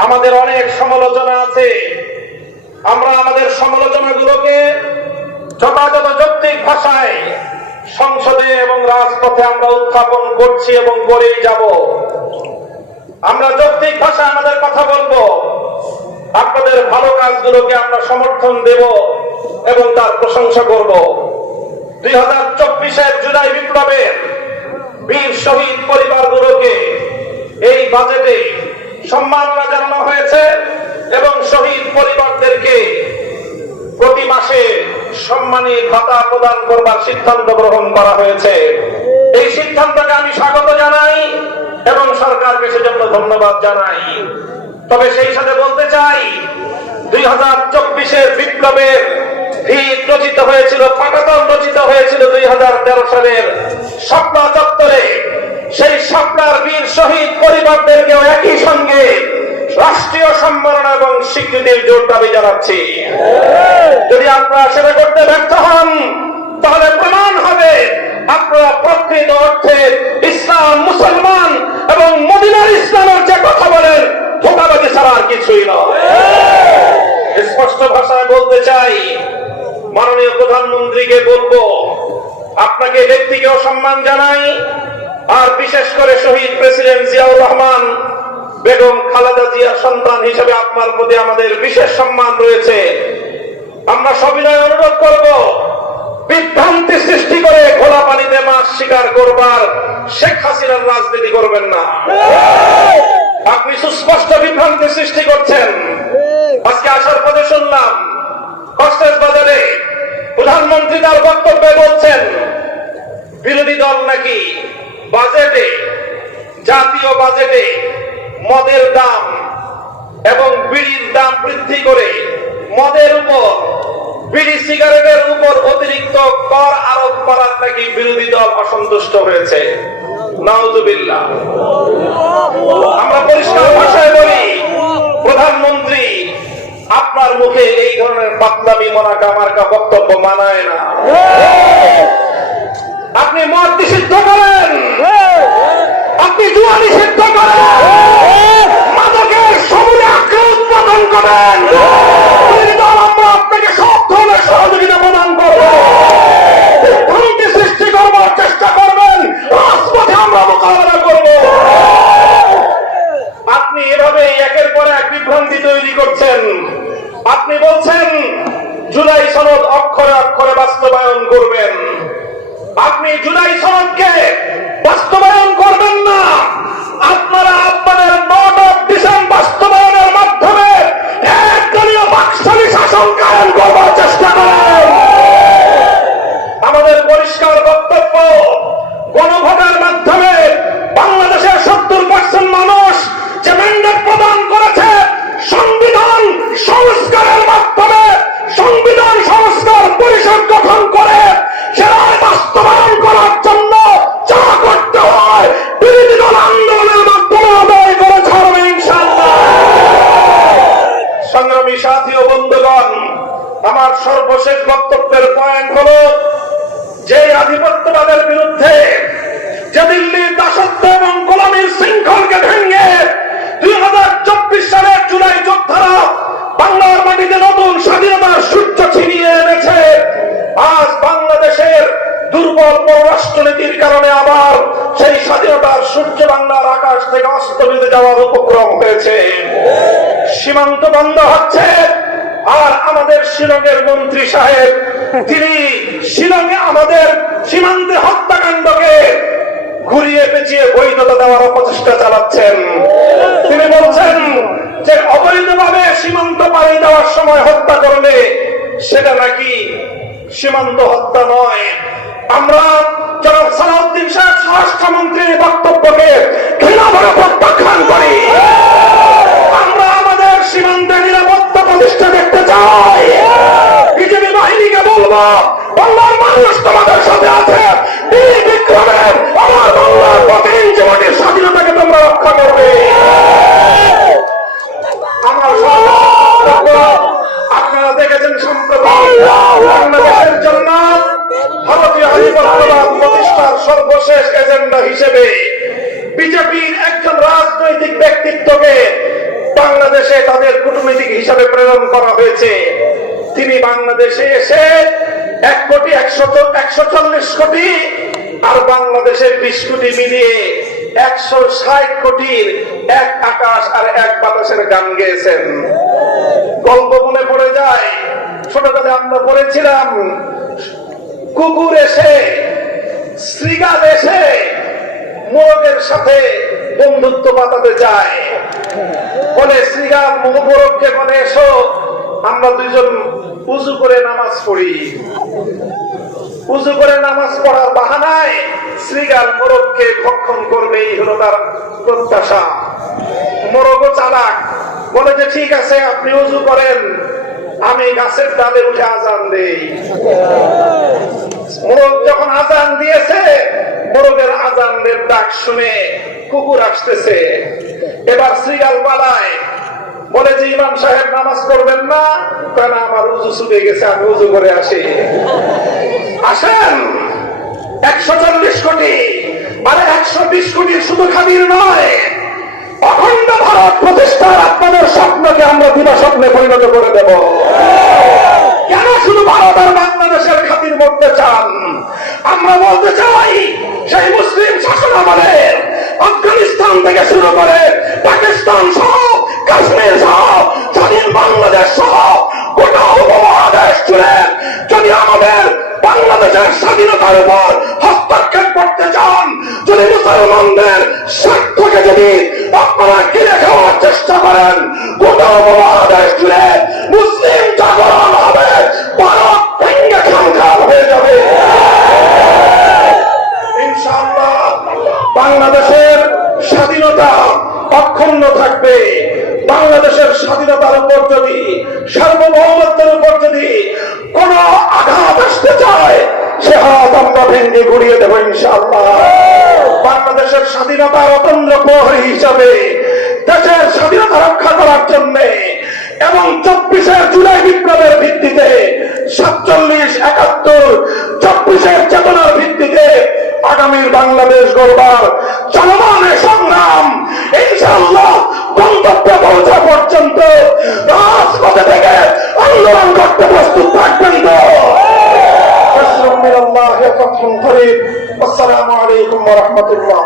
আমাদের অনেক সমালোচনা আছে, আমরা আমাদের সমালোচনাগুলোকে যথাযথ যৌক্তিক ভাষায় সংসদে এবং রাজপথে আমরা উত্থাপন করছি এবং করেই যাব। আমরা যৌক্তিক ভাষায় আমাদের কথা বলবো, আপনাদের ভালো কাজগুলোকে আমরা সমর্থন দেব এবং তার প্রশংসা করব। 2024-এর জুলাই বিপ্লবের বীর শহীদ পরিবারগুলোকে এই বাজেটে সম্মাননা জানানো হয়েছে এবং শহীদ পরিবারদেরকে প্রতি মাসে সম্মানী ভাতা প্রদান করবার সিদ্ধান্ত গ্রহণ করা হয়েছে। এই সিদ্ধান্তকে আমি স্বাগত জানাই এবং সরকারকে সেজন্য ধন্যবাদ জানাই। তবে সেই সাথে বলতে চাই, 2024-এর বিপ্লবের ভিত রচিত হয়েছিল, পাটাতন রচিত হয়েছিল 2013 সালের শাপলা চত্বরে। সেই শাপলার বীর শহীদ পরিবারদেরকেও একই সঙ্গে রাষ্ট্রীয় সম্মাননা এবং স্বীকৃতির জোর দাবি জানাচ্ছি। যদি আপনারা সেটা করতে ব্যর্থ হন, তাহলে প্রমাণ হবে আপনারা প্রকৃত অর্থে ইসলাম, মুসলমান এবং মদিনার ইসলামের যে কথা বলেন ধোঁকাবাজি ছাড়া আর কিছুই নয়। স্পষ্ট ভাষায় বলতে চাই, মাননীয় প্রধানমন্ত্রীকে বলবো, আপনাকে ব্যক্তিকেও সম্মান জানাই, আর বিশেষ করে শহীদ প্রেসিডেন্ট জিয়াউর রহমান বেগম খালেদা জিয়ার সন্তান হিসেবে আপনার প্রতি আমাদের বিশেষ সম্মান রয়েছে। আমরা সবিনয় অনুরোধ করব, বিভ্রান্তি সৃষ্টি করে খোলা পানিতে মাছ শিকার করবার শেখ হাসিনার রাজনীতি করবেন না। আপনি সুস্পষ্ট বিভ্রান্তি সৃষ্টি করছেন। আজকে আসার পথে শুনলাম কক্সবাজারে প্রধানমন্ত্রী তার বক্তব্যে বলছেন বিরোধী দল নাকি বাজেটে, জাতীয় বাজেটে মদের দাম এবং বিড়ির দাম বৃদ্ধি করে মদের উপর, বিড়ি সিগারেটের উপর অতিরিক্ত কর আরোপ করার নাকি বিরোধী দল অসন্তুষ্ট হয়েছে। নাউজুবিল্লাহ। আমরা পরিষ্কার ভাষায় বলি, প্রধানমন্ত্রী আপনার মুখে এই ধরনের পাতলামি মোনাকা মার্কা বক্তব্য মানায় না। আপনি মদ নিষিদ্ধ করেন, আপনি জুয়া নিষিদ্ধ করেন, মাদকের সমূলে আক্রমণ উৎপাদন করেন, আমরা আপনাকে সব ধরনের সহযোগিতা প্রদান করবো। বিভ্রান্তি সৃষ্টি করবার চেষ্টা করবেন, রাজপথে আমরা মোকাবেলা করব। আপনি এভাবে একের পর এক বিভ্রান্তি তৈরি করছেন। আপনি বলছেন জুলাই সনদ অক্ষরে অক্ষরে বাস্তবায়ন করবেন। আপনি জুলাই সনদকে বাস্তবায়ন করবেন না, আপনারা আপনাদের নোট অফ ডিসেম্বর বাস্তবায়নের মাধ্যমে একদলীয় বাকশালী শাসন কায়েম করবার চেষ্টা করেন। আমাদের পরিষ্কার বক্তব্য, গণভোটের মাধ্যমে বাংলাদেশের 70% মানুষ যে ম্যান্ডেট প্রদান করেছে, সংবিধান সংস্কারের মাধ্যমে সংবিধান সংস্কার পরিষদ গঠন করে সেটা বাস্তবায়ন করার জন্য যা করতে হয় বিরোধী দল আন্দোলনের মাধ্যমে আদায় করে ছাড়বে ইনশাআল্লাহ। সংগ্রামী সাথী ও বন্ধুগণ, আমার সর্বশেষ বক্তব্যের পয়েন্ট হলো, যে আধিপত্যবাদের বিরুদ্ধে, যে দিল্লির দাসত্ব এবং গোলামীর শৃঙ্খলকে ভেঙে 2024 সালের জুলাই যোদ্ধারা বাংলার মাটিতে নতুন স্বাধীনতার সূর্য ছিনিয়ে এনেছে, আজ বাংলাদেশের দুর্বল পররাষ্ট্রনীতির কারণে আবার সেই স্বাধীনতার সূর্য বাংলার আকাশ থেকে অস্তমিত যাওয়ার উপক্রম হয়েছে। সীমান্ত বন্ধ হচ্ছে, আর আমাদের শিলংয়ের মন্ত্রী সাহেব তিনি শিলংয়ে আমাদের সীমান্তে হত্যাকাণ্ডকে ঘুরিয়ে পেঁচিয়ে বৈধতা দেওয়ার অপচেষ্টা চালাচ্ছেন। তিনি বলছেন যে অবৈধভাবে সীমান্ত পাড়ি দেওয়ার সময় হত্যা করলে সেটা নাকি সীমান্ত হত্যা নয়। আমরা জনাব সালাউদ্দিন সাহেব স্বরাষ্ট্রমন্ত্রীর বক্তব্যকে ঘৃণাভরে প্রত্যাখ্যান করি। আমরা আমাদের সীমান্তে নিরাপত্তা প্রতিষ্ঠা দেখতে চাই। বিজেপি বাহিনীকে বলবো, বাংলার মানুষ তোমাদের সাথে আছে, বিক্রমের আমার বাংলার প্রতি ইঞ্চি মাটির স্বাধীনতাকে তোমরা রক্ষা করবে। আমার আপনারা দেখেছেন সম্প্রতি বাংলাদেশের জন্য ভারতীয় আধিপত্যবাদ প্রতিষ্ঠার সর্বশেষ এজেন্ডা হিসেবে বিজেপির একজন রাজনৈতিক ব্যক্তিত্বকে বাংলা বাংলাদেশে তাদের কূটনীতিক হিসাবে প্রেরণ করা হয়েছে। তিনি বাংলাদেশে এসে 1,140 কোটি আর বাংলাদেশের 20 কোটি মিলিয়ে 160 কোটির এক আকাশ আর এক বাতাসের গান গেয়েছেন। গল্প মনে পড়ে যায়, ছোটকালে আমরা পড়েছিলাম, কুকুর এসে, শ্রীগাল এসে মোরগের সাথে বন্ধুত্ব পাতাতে চায়। বলে শ্রীগাল মোরগকে বলে, এসো আমরা দুইজন উজু করে নামাজ পড়ি। উজু করে নামাজ পড়ার বাহানায় শ্রীগাল মোরগকে ভক্ষণ করবে, এই হলো তার প্রত্যাশা। মোরগও চালাক, বলে যে ঠিক আছে আপনি উজু করেন, আমি গাছের ডালে উঠে আজান দেই। মোরগ যখন আজান দিয়েছে, মোরগের আজানের ডাক শুনে কুকুর আসতেছে। এবার শ্রীগাল পালায়, বলে যে ইমাম সাহেব নামাজ করবেন না, কেন আমার উজু ছুটে গেছে, আমি উজু করে আসি। আসেন 140 কোটি মানে 120 কোটি শুধু খাদির নয়, অখণ্ড ভারত প্রতিষ্ঠার আপনাদের স্বপ্নকে আমরা দিবা স্বপ্নে পরিণত করে দেব। কেন শুধু ভারত আর বাংলাদেশের খাতির মধ্যে চান? আমরা বলতে চাই, সেই মুসলিম শাসন আমলের আফগানিস্তান থেকে শুরু করে পাকিস্তান সহ, কাশ্মীর সহ, স্বাধীন বাংলাদেশ সহ গোটা উপমহাদেশ জুড়ে যদি আমাদের বাংলাদেশের স্বাধীনতার উপর হস্তক্ষেপ করতে চান, যদি মুসলমানদের স্বার্থকে যদি আপনারা কিনে খাওয়ার চেষ্টা করেন, গোটা উপমহাদেশ জুড়ে মুসলিম জাগরণ হবে, ভারত ভেঙে খানখান হয়ে যাবে। ইনশাআল্লাহ বাংলাদেশের স্বাধীনতা অক্ষুণ্ণ থাকবে। বাংলাদেশের স্বাধীনতার উপর যদি, সার্বভৌমত্বের উপর যদি কোন আঘাত আসতে চায়, সে হাত আমরা ভেঙে গুড়িয়ে দেবো ইনশাআল্লাহ। বাংলাদেশের স্বাধীনতার অতন্দ্র প্রহরী হিসাবে দেশের স্বাধীনতা রক্ষা করার জন্য এবং 24 জুলাই বিপ্লবের ভিত্তিতে 47, 71, 24 চেতনার ভিত্তিতে আগামীর বাংলাদেশ গড়বার চলমান সংগ্রাম ইনশাআল্লাহ গন্তব্যে পৌঁছা পর্যন্ত রাজপথে থেকে আন্দোলন করতে প্রস্তুত থাকবেন তো? আসসালামু আলাইকুম ওয়া রাহমাতুল্লাহ।